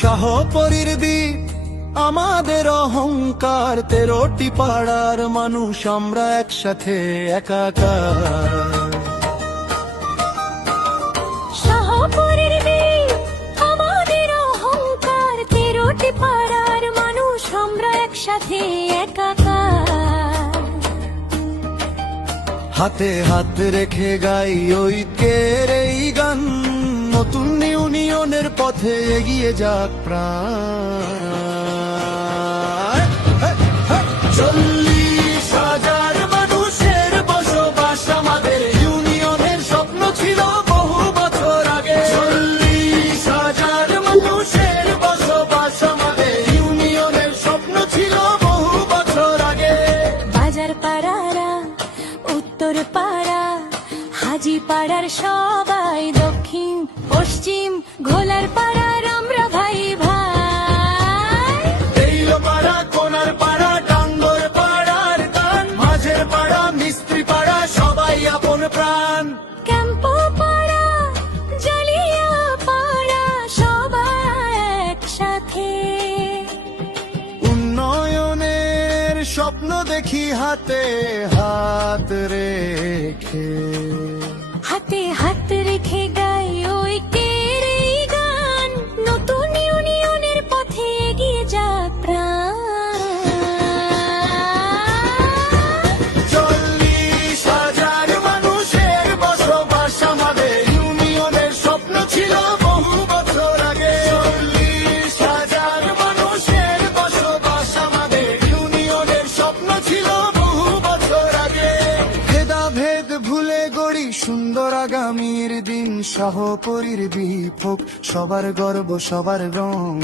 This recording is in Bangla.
শাহপরীর দ্বীপ আমাদের অহংকার, 13টি পাড়ার মানুষ আমরা একসাথে একাকার। শাহপরীর দ্বীপ আমাদের অহংকার, 13টি পাড়ার মানুষ আমরা একসাথে একাকার। হাতে হাত রেখে গাই ঐক্যের এই গান, নতুন ইউনিয়নের পথে এগিয়ে যাক প্রাণ। 40,000 মানুষের বসবাস আমাদের ইউনিয়নের স্বপ্ন ছিল বহু বছর আগে। 40,000 মানুষের বসবাস আমাদের ইউনিয়নের স্বপ্ন ছিল বহু বছর আগে। বাজার পাড়ারা, উত্তর পাড়া, হাজি পাড়ার সবাই, দক্ষিণ পশ্চিম ঘোলার পাড়ার আমরা ভাই ভাই। তেইলো পাড়া, কোনার পাড়া, ডাঙ্গর পাড়ার গান, মাঝের পাড়া, মিস্ত্রি পাড়া, সবাই আপন প্রাণ। ক্যাম্পো পাড়া, জালিয়া পাড়া, সবাই একসাথে। উন্নয়নের স্বপ্ন দেখি হাতে হাত রেখে, হাতে হাত রেখে গাই ঐক্যের এই গান, নতুন ইউনিয়নের পথে এগিয়ে যাক প্রাণ। 40,000 মানুষের বসবাস আমাদের ইউনিয়নের স্বপ্ন ছিল বহু বছর আগে। 40,000 মানুষের বসবাস আমাদের ইউনিয়নের স্বপ্ন ছিল বহু বছর আগে। ভেদাভেদ ভুলে গড়ি সুন্দর আগামীর দিন, শাহপরীর দ্বীপ হোক সবার গর্ব সবার রঙ।